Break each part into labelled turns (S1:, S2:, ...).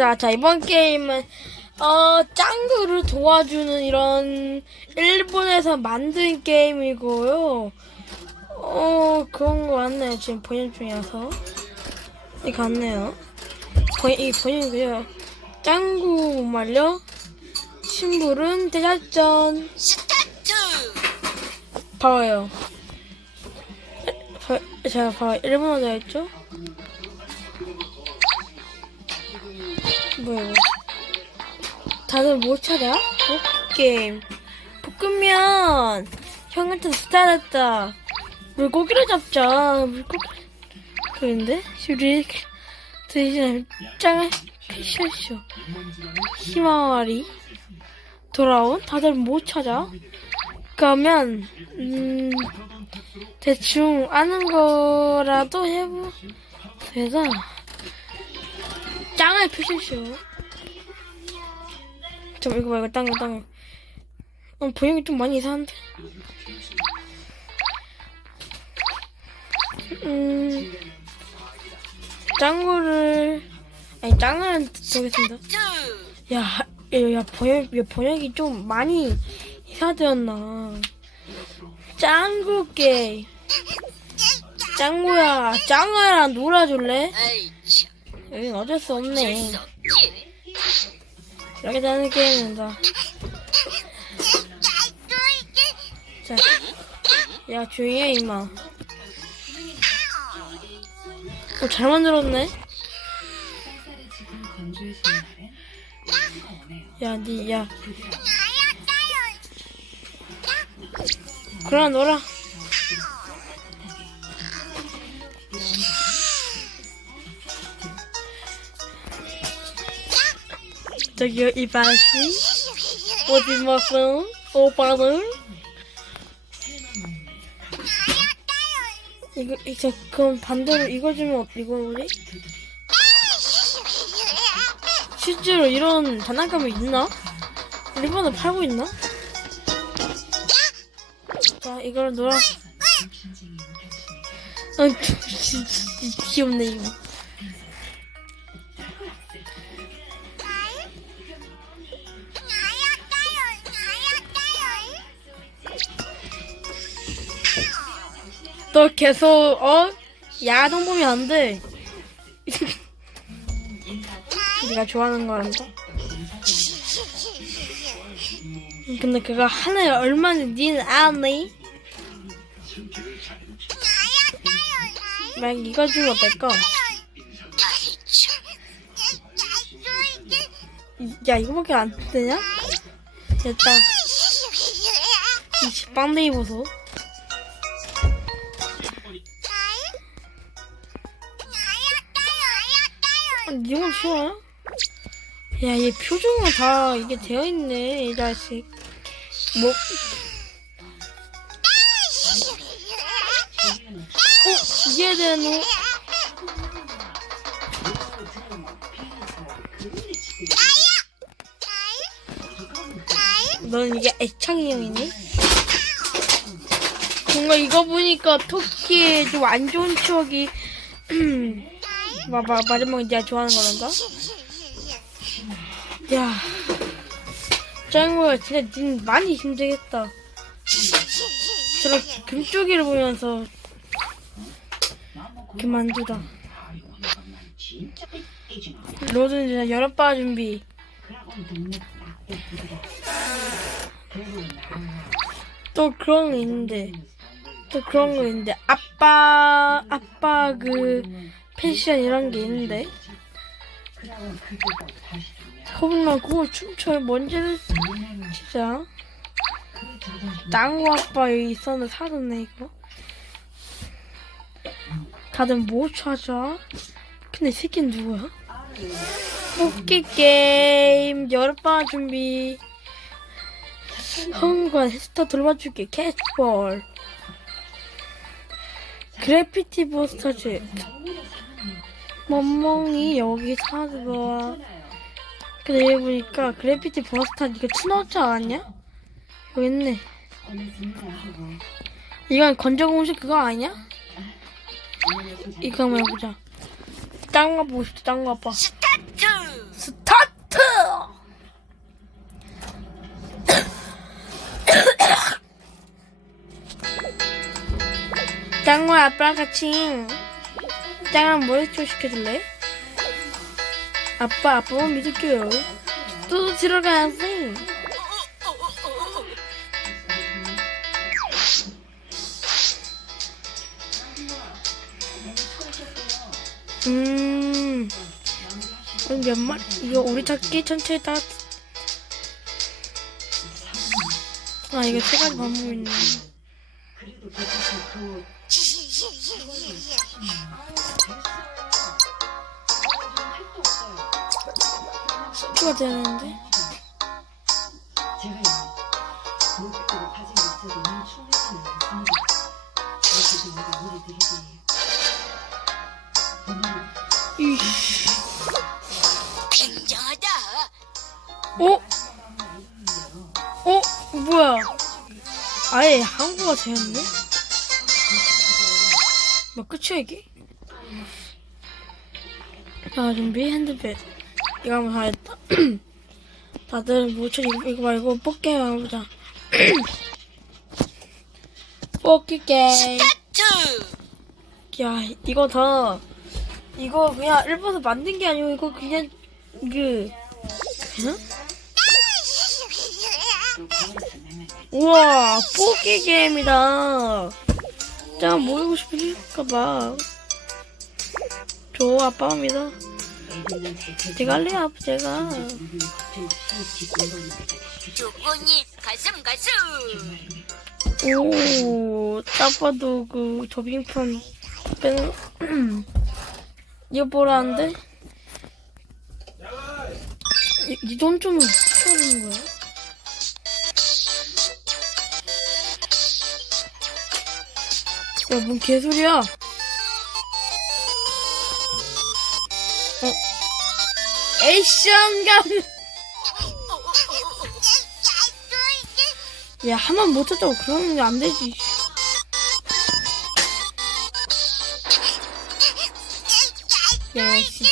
S1: 자, 자, 이번 게임은, 어, 짱구를 도와주는 이런, 일본에서 만든 게임이고요. 어, 그런 거 같네요. 지금 번역 중이어서. 이 같네요. 번, 이 번역이고요. 짱구 못 말려. 신불은 대작전.
S2: 스타트!
S1: 봐봐요. 봐, 제가 봐, 일본어로 있죠? 이거. 다들 뭐 찾아? 게임. 볶음면! 형한테 스타됐다. 물고기를 잡자. 물고기. 그런데? 슈리, 대신 짱을 패션쇼. 히마와리. 돌아온? 다들 뭐 찾아? 그러면 음 대충 아는 거라도 해보 되다 짱을 표시쇼 잠 이거 말고 딴거 딴거 어, 번역이 좀 많이 이상한데 음 짱구를 아니 짱을 보겠습니다
S2: 투!
S1: 야, 야, 야, 번역, 야, 번역이 좀 많이 이사되었나. 짱구게. 짱구야, 짱구랑 놀아줄래?
S2: 에이, 참.
S1: 여긴 어쩔 수 없네.
S2: 수 없지.
S1: 이렇게 되는 게임은 다. 자, 야, 조용히 해, 임마. 어, 잘 만들었네? 야, 니, 야. 그럼 놀아. 저기요, 이바씨. 어디 먹어? 오빠는? 이거, 이제, 그럼 반대로 이거 주면, 어- 이거 우리? 실제로 이런 장난감이 있나? 일본에 팔고 있나? 자, 이걸 놀아. 아, 귀엽네, 이거. 너 계속, 어? 야동 보면 안 돼. 네가 좋아하는 거란다. 근데 그거 하나에 얼마나 니는 아니? 만약 이거 주면 어떨까? 이- 야 이거밖에 안 되냐? 됐다. 이 빵댕이 보소. 아, 이건 좋아? 야, 얘 표정은 다 이게 되어 있네, 이 자식. 뭐? 어, 이해되노? 넌 이게 애착인형이니? 뭔가 이거 보니까 토끼의 좀 안 좋은 추억이 마, 마, 마지막에 네가 좋아하는 거란가? 야. 짱구야 진짜 닌 많이 힘들겠다. 저런 금쪽이를 보면서 그만두다. 로드는 진짜 여름바 준비. 또 그런 거 있는데 또 그런 거 있는데 아빠 아빠 그 패션 이런 게 있는데. 홈런 그걸 춤춰요. 뭔지를 진짜. 짱구 아빠 여기 있었는데 사줬네 이거. 다들 뭐 찾아? 근데 이 새끼는 누구야? 뽑기 게임 여름방학 준비. 허공관 헬스터 돌봐줄게 캐치볼. 그래피티 부스터즈 멍멍이 여기 근데 여기 보니까 그래피티 버스터 이거 투나우치 않았냐? 여기 있네 이건 건조공식 그거 아니냐? 이거 한번 해보자 짱구 보고 싶다 짱구 아빠
S2: 스타트!
S1: 스타트! 짱구 아빠랑 같이 짱랑 머리쇼 시켜줄래? 아빠 아빠만 믿을게요. 또 들어가야지. 음 몇 마리 이거 우리 찾기 천천히 따 아 이거 세 가지 방법이 있네 숙주가 되는데
S3: 제가요 목표를 가지고 있어도 눈 충분히는 않습니다. 어떻게 내가 일을
S1: 이씨
S2: 굉장하다.
S1: 어? 어? 뭐야 아예 한국어 되었네? 뭐 끝이야 이게? 자 준비 핸드백 이거 한번 다 했다. 다들 뭐쳐 이거, 이거 말고 한번 해보자. 뽑기 게임. 야 이거 다 이거 그냥 일본에서 만든 게 아니고 이거 그냥 그 그냥? 우와 뽑기 게임이다. 자 모이고 싶으실까봐. 저 아빠 믿어
S3: 애들은 대체
S1: 제가 할래요 제가
S2: 조건이 가슴 가슴.
S1: 오딱 봐도 그 저빙판 빼는 이거 보라는데 이돈 좀 어떻게 하는 거야? 야, 뭔 개소리야? 어? 에이션감! 야, 한번못 쳤다고 그러는 게 안 되지. 야, 씨.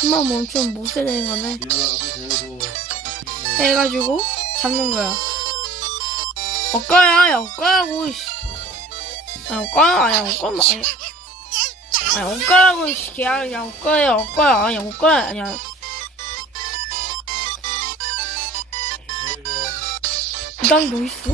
S1: 한번 멈추면 못 써야 되는 거네. 해가지고 잡는 거야. 엇가야, 야, 엇가라고, 씨. 야, 엇가야, 아니야, 엇가면 아니야. 아니, 엇가라고, 씨. 개야, 야, 엇가야, 엇가야, 아니야, 엇가야, 아니야. 난뭐 있어?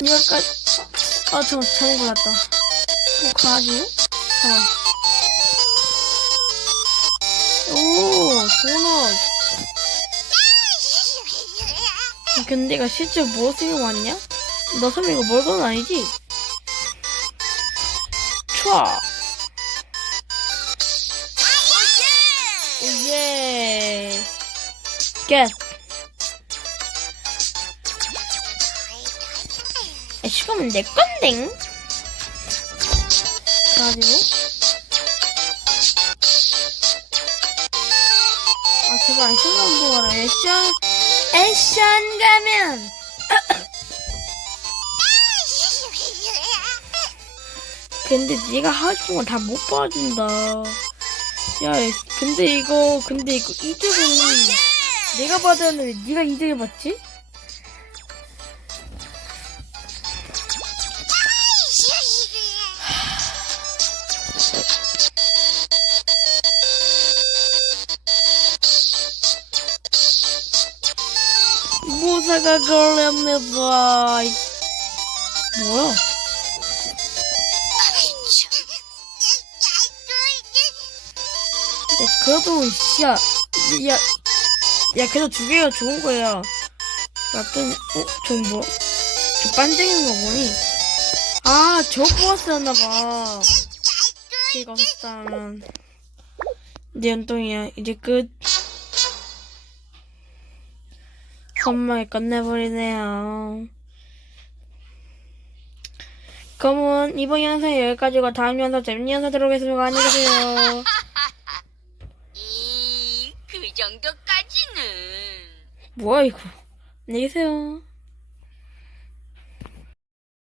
S1: 이거까지 아 잠깐 잘못 골랐다 또 가지고 잠깐 오 도넛 근데 이거 실제 무엇을 왔냐? 너 설마 이거 멀건 아니지? 촤 오예. 겟 야, 시간은 내 건데? 그래가지고. 아 제발 가라. 액션 액션 가면 근데 네가 하고 싶은 건다못 봐준다 야 근데 이거 근데 이거 이득은 내가 왜 네가 이득을 받지? 무사가 걸렸네 봐 뭐야? 야, 그래도, 야, 야, 야, 그래도 두 개가 좋은 거야. 맞더니, 어, 전 뭐, 저 반짝이는 거 보니? 아, 저 뽑았었나 봐. 이거 했다면. 내 연동이야. 이제 끝. 선망이 끝내버리네요. 그러면 이번 영상 여기까지고 다음 영상 재밌는 영상 들어오겠습니다. 안녕히 계세요.
S2: 이, 그 정도까지는.
S1: 뭐야 이거 안녕히 계세요.